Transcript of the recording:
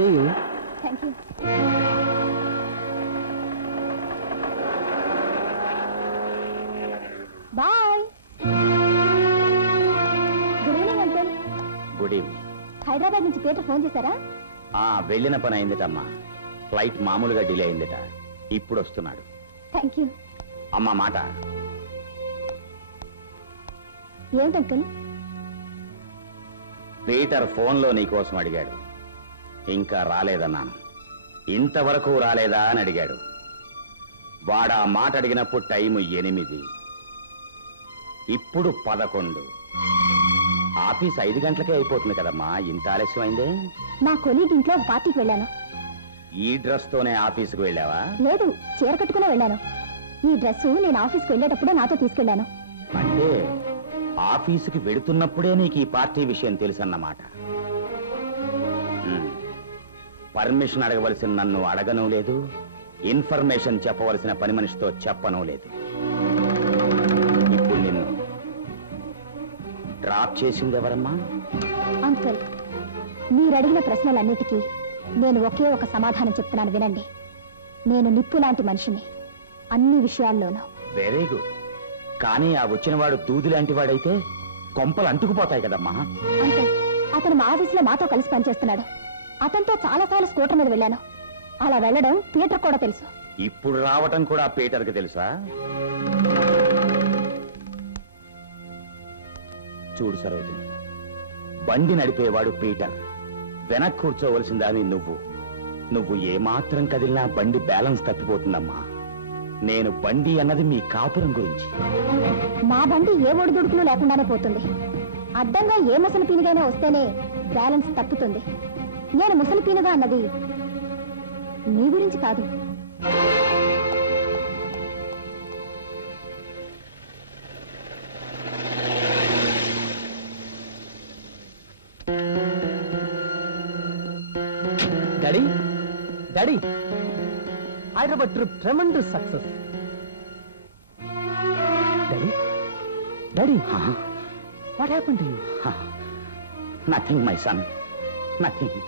See you. Thank you bye good evening uncle good evening Hyderabad నుంచి Peter phone చేశారా? ఆ వెళ్ళిన పని అయిందిటమ్మా. ఫ్లైట్ మామూలుగా డిలే అయిందిట. ఇప్పుడు వస్తున్నాడు. థ్యాంక్ యూ అమ్మా మాట. ఏమిటి అంకుల్ పీటర్ ఫోన్లో నీకోసం అడిగాడు. ఇంకా రాలేదన్నాను ఇంతవరకు రాలేదా అని అడిగాడు. వాడా మాట అడిగినప్పుడు టైం ఎనిమిది. ఇప్పుడు పదకొండు. ఆఫీస్ ఐదు గంటలకే అయిపోతుంది కదమ్మా ఇంత ఆలస్యం అయిందే మా కొలీగ్ ఇంట్లో పార్టీకి వెళ్ళాను. ఈ డ్రెస్ తోనే ఆఫీసుకు వెళ్ళావా? లేదు చీర కట్టుకునే వెళ్ళాను. ఈ డ్రెస్ నేను ఆఫీస్కి వెళ్ళేటప్పుడే నాతో తీసుకెళ్ళాను. అంటే ఆఫీసుకి వెడుతున్నప్పుడే నీకు ఈ పార్టీ విషయం తెలుసన్నమాట. పర్మిషన్ అడగవలసిన నన్ను అడగను లేదు. ఇన్ఫర్మేషన్ చెప్పవలసిన పని మనిషితో చెప్పను లేదు. ఇప్పుడు నిన్ను డ్రాప్ చేసింది ఎవరమ్మా? అంకుల్ మీరు అడిగిన ప్రశ్నలన్నిటికీ నేను ఒకే ఒక సమాధానం చెప్తున్నాను వినండి. నేను నిప్పు లాంటి మనిషిని అన్ని విషయాల్లోనూ. వెరీ గుడ్ కానీ ఆ వచ్చినవాడు దూది లాంటి వాడైతే కొంపలు అంటుకుపోతాయి కదమ్మా. అంకుల్ అతను మా ఆఫీసులో మాతో కలిసి పనిచేస్తున్నాడు. అతనితో చాలాసార్లు స్కూటర్ మీద వెళ్ళాను. అలా వెళ్ళడం పీటర్ కూడా తెలుసు. ఇప్పుడు రావటం కూడా పీటర్కి తెలుసా? చూడు సరోజిని బండి నడిపేవాడు పీటర్. వెనక్ కూర్చోవలసిందని నువ్వు. నువ్వు ఏమాత్రం కదిలినా బండి బ్యాలెన్స్ తప్పిపోతుందమ్మా. నేను బండి అన్నది మీ కాపురం గురించి. మా బండి ఏ ఒడిదుడుకులు లేకుండానే పోతుంది. అడ్డంగా ఏ ముసలి పీనుగైనా వస్తేనే బ్యాలెన్స్ తప్పుతుంది. నేను ముసలి పీనుగా అన్నది మీ గురించి కాదు Daddy? Daddy? Hyderabad trip, tremendous success. Daddy? Daddy? What happened to you? Nothing my son nothing